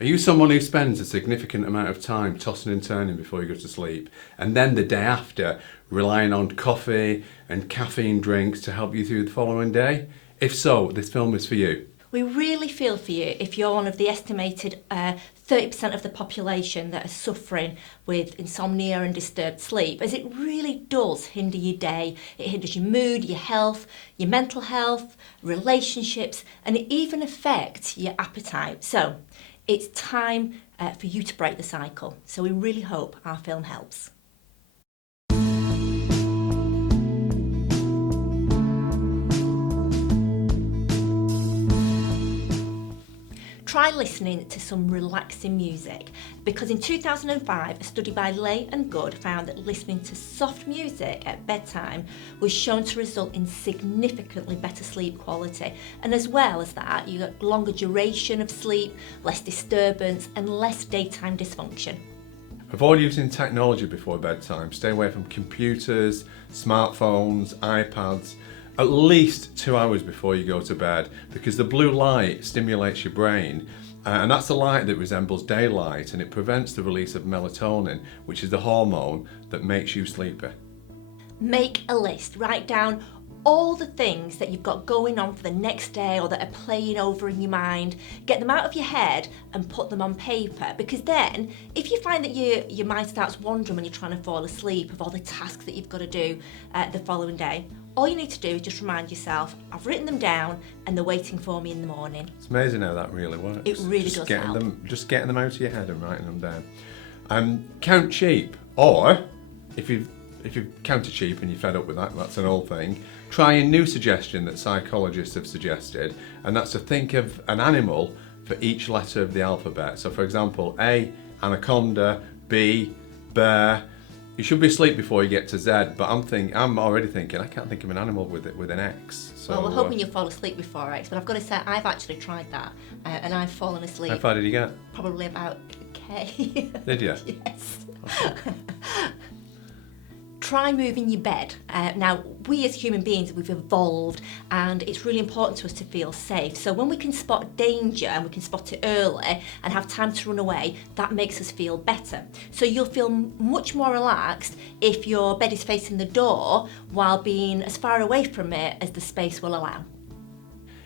Are you someone who spends a significant amount of time tossing and turning before you go to sleep, and then the day after relying on coffee and caffeine drinks to help you through the following day? If so, this film is for you. We really feel for you if you're one of the estimated 30% of the population that are suffering with insomnia and disturbed sleep, as it really does hinder your day. It hinders your mood, your health, your mental health, relationships, and it even affects your appetite. So it's time for you to break the cycle. So we really hope our film helps. Try listening to some relaxing music, because in 2005 a study by Lay and Good found that listening to soft music at bedtime was shown to result in significantly better sleep quality, and as well as that you get longer duration of sleep, less disturbance and less daytime dysfunction. Avoid using technology before bedtime. Stay away from computers, smartphones, iPads, at least 2 hours before you go to bed, because the blue light stimulates your brain, and that's the light that resembles daylight, and it prevents the release of melatonin, which is the hormone that makes you sleepy. Make a list. Write down all the things that you've got going on for the next day or that are playing over in your mind. Get them out of your head and put them on paper, because then if you find that your mind starts wandering when you're trying to fall asleep of all the tasks that you've got to do the following day, all you need to do is just remind yourself, I've written them down and they're waiting for me in the morning. It's amazing how that really works. It really does help. Just getting them out of your head and writing them down. Count sheep, or if you've counted sheep and you're fed up with that, that's an old thing. Try a new suggestion that psychologists have suggested, and that's to think of an animal for each letter of the alphabet. So for example, A, anaconda, B, bear. You should be asleep before you get to Z, but I'm already thinking I can't think of an animal with an X. So, well, we're hoping you'll fall asleep before X, but I've got to say I've actually tried that, and I've fallen asleep. How far did you get? Probably about K. Did you? Yes. Try moving your bed. Now, we as human beings, we've evolved, and it's really important to us to feel safe. So when we can spot danger and we can spot it early and have time to run away, that makes us feel better. So you'll feel much more relaxed if your bed is facing the door while being as far away from it as the space will allow.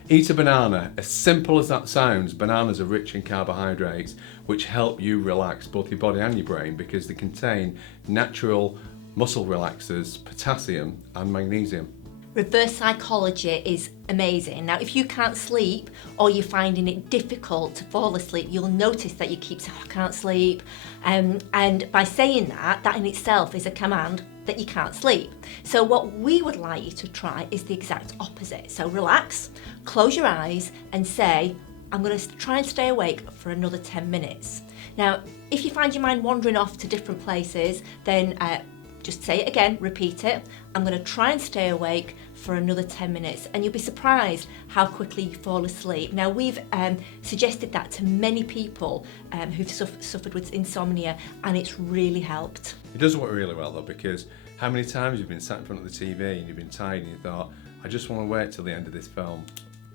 Eat a banana. As simple as that sounds, bananas are rich in carbohydrates, which help you relax both your body and your brain, because they contain natural muscle relaxers, potassium and magnesium. Reverse psychology is amazing. Now, if you can't sleep or you're finding it difficult to fall asleep, you'll notice that you keep saying, I can't sleep. And by saying that in itself is a command that you can't sleep. So what we would like you to try is the exact opposite. So relax, close your eyes and say, I'm going to try and stay awake for another 10 minutes. Now, if you find your mind wandering off to different places, then just say it again, repeat it. I'm going to try and stay awake for another 10 minutes, and you'll be surprised how quickly you fall asleep. Now, we've suggested that to many people who've suffered with insomnia, and it's really helped. It does work really well though, because how many times you've been sat in front of the TV and you've been tired and you thought, I just want to wait till the end of this film.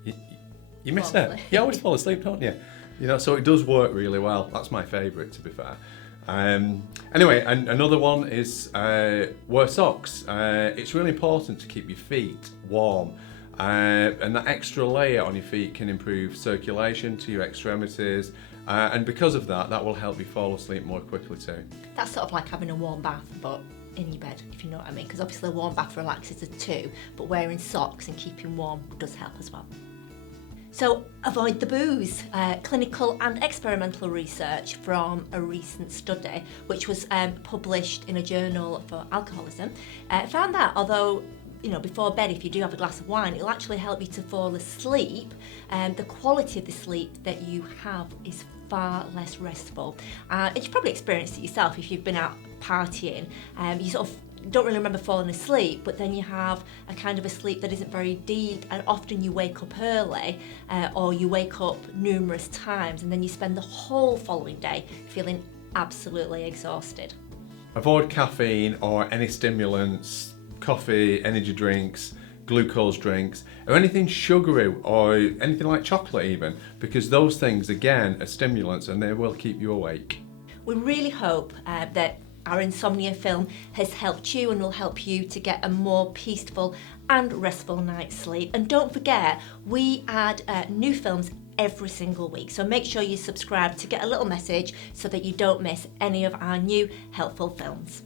You miss it. You always fall asleep, don't you? You know, so it does work really well. That's my favourite, to be fair. Anyway, another one is wear socks. It's really important to keep your feet warm, and that extra layer on your feet can improve circulation to your extremities, and because of that will help you fall asleep more quickly too. That's sort of like having a warm bath, but in your bed, if you know what I mean, because obviously a warm bath relaxes the two, but wearing socks and keeping warm does help as well. So avoid the booze. Clinical and experimental research from a recent study, which was published in a journal for alcoholism, found that although before bed, if you do have a glass of wine, it'll actually help you to fall asleep. The quality of the sleep that you have is far less restful. And you've probably experienced it yourself if you've been out partying. You sort of don't really remember falling asleep, but then you have a kind of a sleep that isn't very deep, and often you wake up early or you wake up numerous times, and then you spend the whole following day feeling absolutely exhausted. Avoid caffeine or any stimulants, coffee, energy drinks, glucose drinks, or anything sugary, or anything like chocolate even, because those things, again, are stimulants and they will keep you awake. We really hope that our Insomnia film has helped you and will help you to get a more peaceful and restful night's sleep. And don't forget, we add new films every single week, so make sure you subscribe to get a little message so that you don't miss any of our new helpful films.